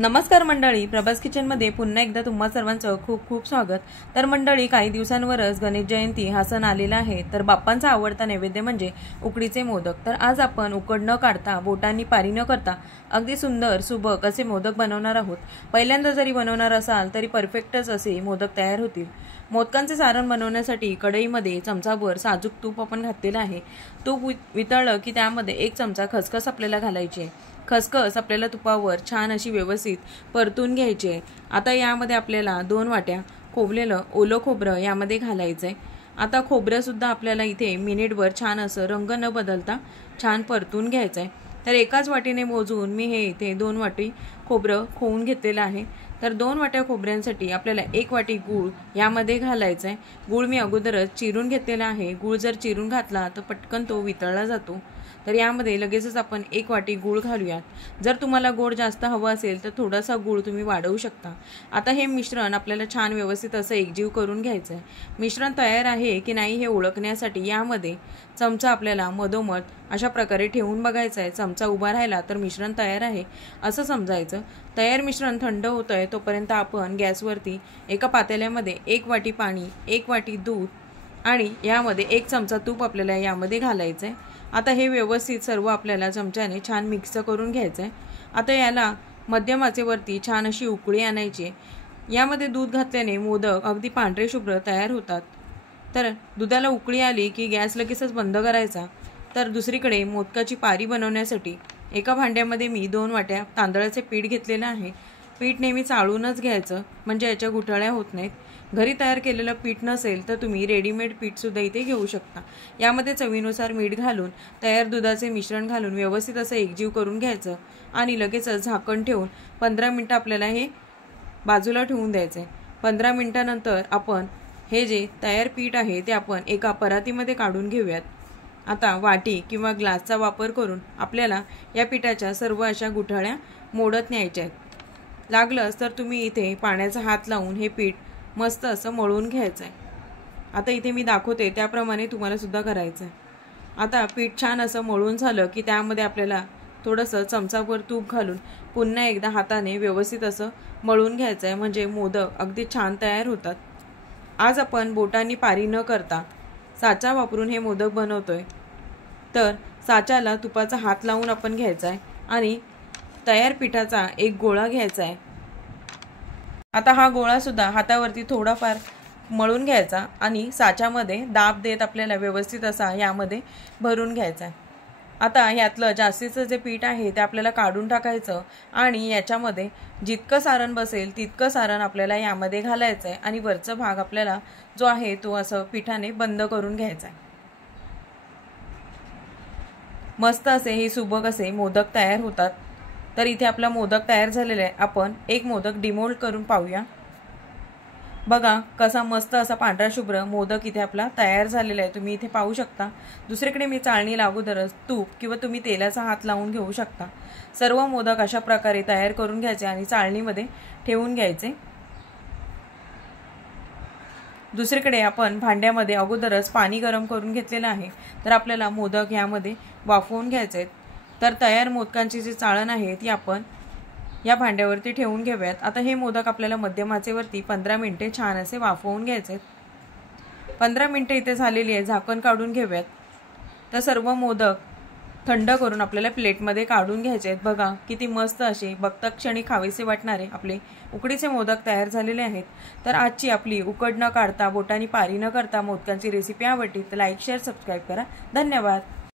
नमस्कार मंडळी, प्रभास किचनमध्ये पुन्हा एकदा तुम्हा सर्वांचं खूप खूप स्वागत। तर मंडळी, काही दिवसांवरच गणेश जयंती हा सण आलेला आहे। तर बाप्पांचा आवडता नैवेद्य म्हणजे उकडीचे मोदक। तर आज आपण उकड न काढता, बोटांनी पारी न करता अगदी सुंदर सुबक असे मोदक बनवणार आहोत। पहिल्यांदा जरी बनवणार असाल तरी परफेक्टच असे मोदक तयार होतील। मोदकांचे सारण बनवण्यासाठी कढईमध्ये चमचाभर साजूक तूप आपण घातलेलं आहे। तूप वितळलं की त्यामध्ये 1 चमचा खसखस आपल्याला घालायची आहे। खसखस आपल्याला तुपावर छान अशी व्यवस्थित परतून घ्यायची आहे। आता यामध्ये आपल्याला 2 वाट्या खोबलेलं ओलं खोबरं यामध्ये घालायचं आहे। आता खोबरं सुद्धा आपल्याला इथे मिनिटभर छान असं रंग न बदलता छान परतून घ्यायचं आहे। तर एकाच वाटीने मोजून मी हे इथे 2 वाटी खोबरं खोवून घेतलेलं आहे। तर 2 वाट्या खोबऱ्यांसाठी आपल्याला 1 वाटी गूळ यामध्ये घालायचा आहे। गूळ मी अगोदरच चिरून घेतलेला आहे। गूळ जर चिरून घातला तर पटकन तो वितळला जातो। तर यामध्ये लगेचच आपण 1 वाटी गूळ घालूयात। जर तुम्हाला गोड जास्त हवं असेल तर थोडासा गूळ तुम्ही वाढवू शकता। आता हे मिश्रण आपल्याला छान व्यवस्थित असं एकजीव करून घ्यायचं आहे। मिश्रण तयार आहे की नाही हे ओळखण्यासाठी यामध्ये चमचा आपल्याला मधोमध अशा प्रकारे ठेवून बघायचा आहे। चमचा उभा राहिला तर मिश्रण तयार आहे असं समजायचं। तयार मिश्रण थंड होतंय तोपर्यंत आपण गॅसवरती एका पातेल्यामध्ये 1 वाटी पाणी, 1 वाटी दूध आणि यामध्ये 1 चमचा तूप आपल्याला यामध्ये घालायचं आहे। आता हे व्यवस्थित सर्व आपल्याला चमच्याने छान मिक्स करून घ्यायचं आहे। आता याला मध्यम आचेवरती छान अशी उकळी आणायची आहे। यामध्ये दूध घातल्याने मोदक अगदी पांढरे शुभ्र तयार होतात। तर दुधाला उकळी आली की गॅस लगेचच बंद करायचा। तर दुसरीकडे मोदकाची पारी बनवण्यासाठी एका भांड्यामध्ये मी 2 वाट्या तांदळाचे पीठ घेतलेलं आहे। पीठ नेहमी चाळूनच घ्यायचं म्हणजे याच्या गुठळ्या होत नाहीत। घरी तयार केलेलं पीठ नसेल तर तुम्ही रेडीमेड पीठ सुद्धा इथे घेऊ शकता। यामध्ये चवीनुसार मीठ घालून तयार दुधाचे मिश्रण घालून व्यवस्थित असं एकजीव करून घ्यायचं आणि लगेचच झाकण ठेवून 15 मिनिटं आपल्याला हे बाजूला ठेवून द्यायचं आहे। 15 मिनिटांनंतर आपण हे जे तयार पीठ आहे ते आपण एका परातीमध्ये काढून घेऊयात। आता वाटी किंवा ग्लासचा वापर करून आपल्याला या पिठाच्या सर्व अशा गुठळ्या मोडत न्यायच्या आहेत। लागलंच तर तुम्ही इथे पाण्याचा हात लावून हे पीठ मस्त असं मळून घ्यायचं आहे। आता इथे मी दाखवते त्याप्रमाणे तुम्हाला सुद्धा करायचं आहे। आता पीठ छान असं मळून झालं की त्यामध्ये आपल्याला थोडंसं चमचाभर तूप घालून पुन्हा एकदा हाताने व्यवस्थित असं मळून घ्यायचं आहे म्हणजे मोदक अगदी छान तयार होतात। आज आपण बोटांनी पारी न करता साचा वापरून हे मोदक बनवतोय। तर साच्याला तुपाचा हात लावून आपण घ्यायचा आहे आणि तयार पिठाचा एक गोळा घ्यायचा आहे। आता हा गोळा सुद्धा हातावरती थोडाफार मळून घ्यायचा आणि साच्यामध्ये दाब देत आपल्याला व्यवस्थित असा यामध्ये भरून घ्यायचा आहे। आता यातलं जास्तीचं जे पीठ आहे ते आपल्याला काढून टाकायचं आणि याच्यामध्ये जितकं सारण बसेल तितकं सारण आपल्याला यामध्ये घालायचं आहे आणि वरचा भाग आपल्याला जो आहे तो असं पिठाने बंद करून घ्यायचा आहे। मस्त असे हे सुबक असे मोदक तयार होतात। तर इथे आपला मोदक तयार झालेला आहे। आपण एक मोदक डिमोल्ड करून पाहूया। बघा कसा मस्त असा पांढरा शुभ्र मोदक इथे आपला तयार झालेला आहे, तुम्ही इथे पाहू शकता। दुसरीकडे मी चाळणीला अगोदरच तूप किंवा तुम्ही तेलाचा हात लावून घेऊ शकता। सर्व मोदक अशा प्रकारे तयार करून घ्यायचे आणि चाळणीमध्ये ठेवून घ्यायचे। दुसरीकडे आपण भांड्यामध्ये अगोदरच पाणी गरम करून घेतलेलं आहे। तर आपल्याला मोदक यामध्ये वाफवून घ्यायचे आहेत। तर तयार मोदकांची जी चाळण आहे ती आपण या भांड्यावरती ठेवून घेऊयात। आता हे मोदक आपल्याला मध्यम आचेवरती 15 मिनिटे छान असे वाफवून घ्यायचे आहेत। 15 मिनिटे इथे झालेली आहे, झाकण काढून घेऊयात। तर सर्व मोदक थंड करून आपल्याला प्लेटमध्ये काढून घ्यायचे आहेत। बघा किती मस्त असे बघता क्षणी खावेसे वाटणारे आपले उकडीचे मोदक तयार झालेले आहेत। तर आजची आपली उकड न काढता बोटांनी पारी न करता मोदकांची रेसिपी आवडली तर लाईक, शेअर, सबस्क्राईब करा। धन्यवाद।